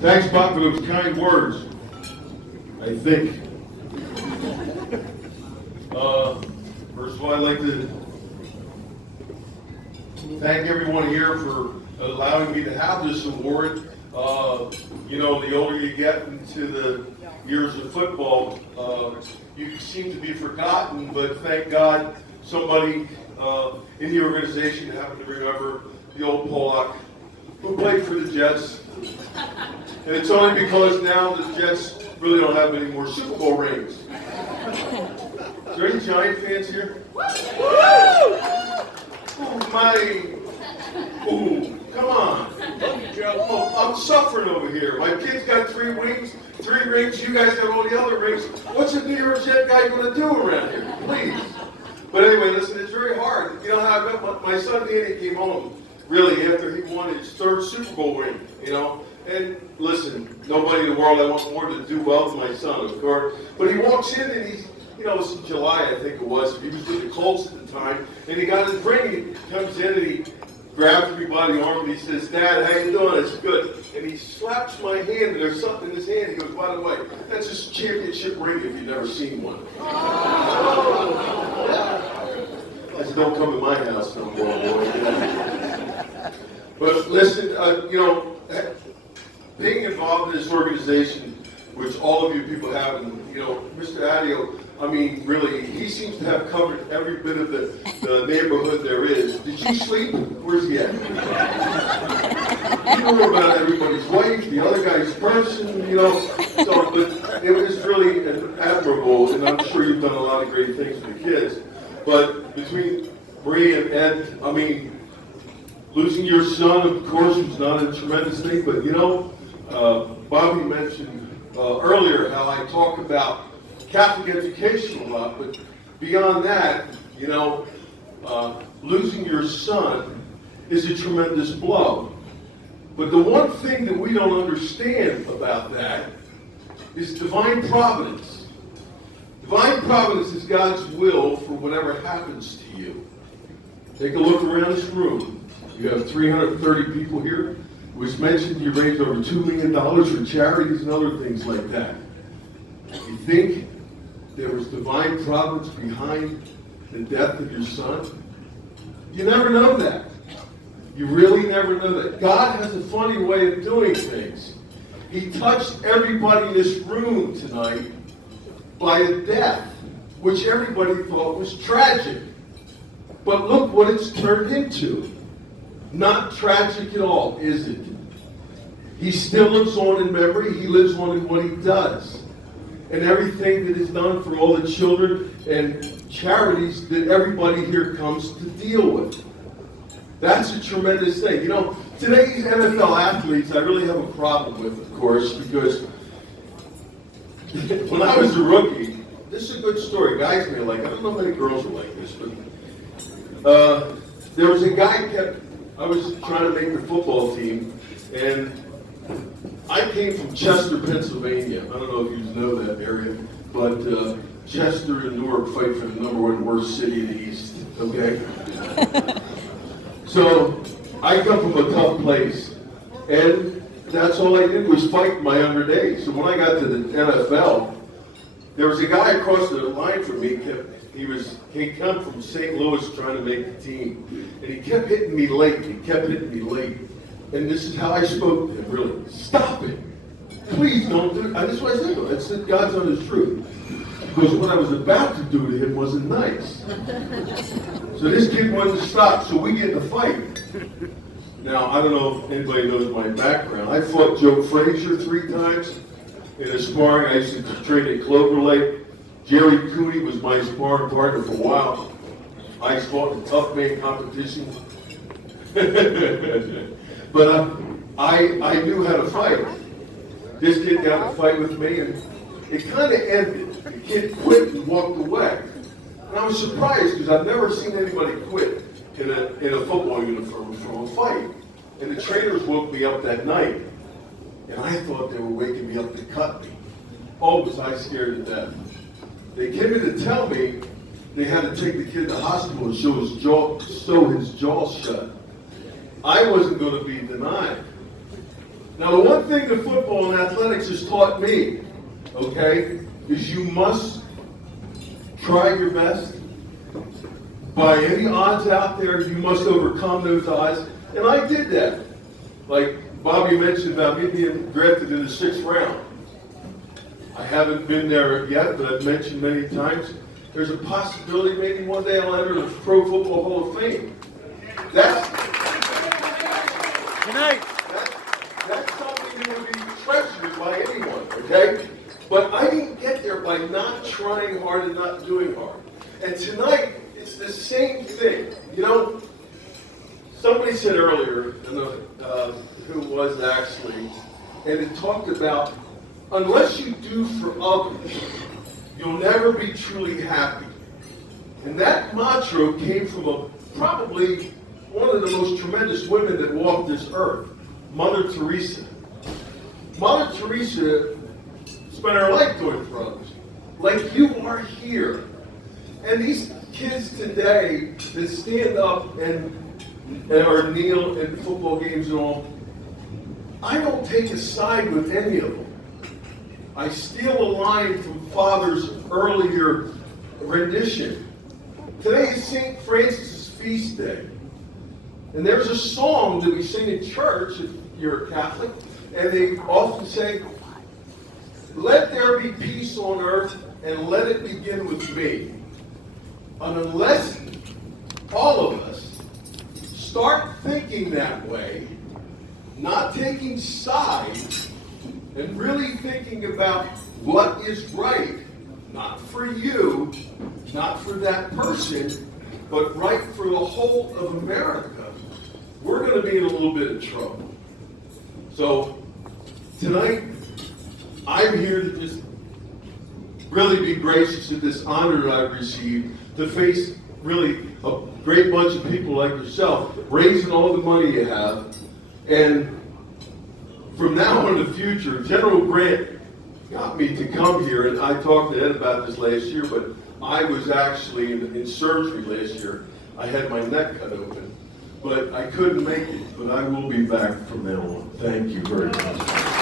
Thanks, Bob, for those kind words. I think. First of all, I'd like to thank everyone here for allowing me to have this award. You know, the older you get into the years of football, you seem to be forgotten, but thank God somebody in the organization happened to remember the old Pollock who played for the Jets. And it's only because now the Jets really don't have any more Super Bowl rings. Is there any Giant fans here? Oh, my. Ooh, come on. Oh, I'm suffering over here. My kid's got 3 rings. You guys got all the other rings. What's a New York Jet guy going to do around here? Please. But anyway, listen, it's very hard. You know how I got my son Danny came home, really, after he won his 3rd Super Bowl ring, you know? And listen, nobody in the world I want more to do well than my son, of course. But he walks in and he's, you know, it was in July, I think it was. He was with the Colts at the time. And he got his ring. He comes in and he grabs me by the arm and he says, "Dad, how you doing?" It's good. And he slaps my hand and there's something in his hand. He goes, "By the way, that's his championship ring if you've never seen one." I said, "Don't come to my house no more, boy." But listen, you know, being involved in this organization, which all of you people have, and you know, Mr. Adio, I mean, really, he seems to have covered every bit of the neighborhood there is. Did you sleep? Where's he at? You know about everybody's wife, the other guy's person, you know. So, but it was really admirable, and I'm sure you've done a lot of great things for the kids. But between Marie and Ed, I mean, losing your son, of course, was not a tremendous thing, but you know, Bobby mentioned earlier how I talk about Catholic education a lot, but beyond that, you know, losing your son is a tremendous blow. But the one thing that we don't understand about that is divine providence. Divine providence is God's will for whatever happens to you. Take a look around this room. You have 330 people here. It was mentioned you raised over $2 million for charities and other things like that. You think there was divine providence behind the death of your son? You never know that. You really never know that. God has a funny way of doing things. He touched everybody in this room tonight by a death, which everybody thought was tragic. But look what it's turned into. Not tragic at all, is it? He still lives on in memory. He lives on in what he does. And everything that is done for all the children and charities that everybody here comes to deal with. That's a tremendous thing. You know, today's NFL athletes, I really have a problem with, of course, because when I was a rookie, this is a good story. Guys may like, I don't know if many girls are like this, but there was a guy I was trying to make the football team, and I came from Chester, Pennsylvania. I don't know if you know that area, but Chester and Newark fight for the #1 worst city in the East, okay? So I come from a tough place, and that's all I did was fight in my younger days. So when I got to the NFL, there was a guy across the line from me. He come from St. Louis trying to make the team, and he kept hitting me late. And this is how I spoke to him, really. Stop it. Please don't do it. And that's what I said to him. I said, God's on his truth. Because what I was about to do to him wasn't nice. So this kid wanted to stop, so we get in a fight. Now, I don't know if anybody knows my background. I fought Joe Frazier 3 times in a sparring. I used to train at Clover Lake. Jerry Cooney was my sparring partner for a while. I fought in tough man competition. But I knew how to fight. This kid got in a fight with me, and it kind of ended. The kid quit and walked away. And I was surprised because I've never seen anybody quit in a football uniform from a fight. And the trainers woke me up that night, and I thought they were waking me up to cut me. Oh, was I scared to death. They came in to tell me they had to take the kid to the hospital and sew his jaw shut. I wasn't going to be denied. Now, the one thing that football and athletics has taught me, okay, is you must try your best. By any odds out there, you must overcome those odds. And I did that. Like Bobby mentioned about me being drafted in the 6th round. I haven't been there yet, but I've mentioned many times, there's a possibility maybe one day I'll enter the Pro Football Hall of Fame. That's something that would be treasured by anyone, okay? But I didn't get there by not trying hard and not doing hard. And tonight, it's the same thing. You know, somebody said earlier, I don't know who it was actually, and it talked about, unless you do for others, you'll never be truly happy. And that mantra came from probably one of the most tremendous women that walked this earth, Mother Teresa. Mother Teresa spent her life doing for others, like you are here. And these kids today that stand up and or kneel in football games and all, I don't take a side with any of them. I steal a line from Father's earlier rendition. Today is St. Francis' feast day. And there's a song that we sing in church, if you're a Catholic, and they often say, "Let there be peace on earth, and let it begin with me." And unless all of us start thinking that way, not taking sides, and really thinking about what is right, not for you, not for that person, but right for the whole of America, we're going to be in a little bit of trouble. So tonight, I'm here to just really be gracious of this honor that I've received to face really a great bunch of people like yourself, raising all the money you have. And from now on in the future, General Grant got me to come here, and I talked to Ed about this last year, but I was actually in surgery last year. I had my neck cut open, but I couldn't make it, but I will be back from now on. Thank you very much.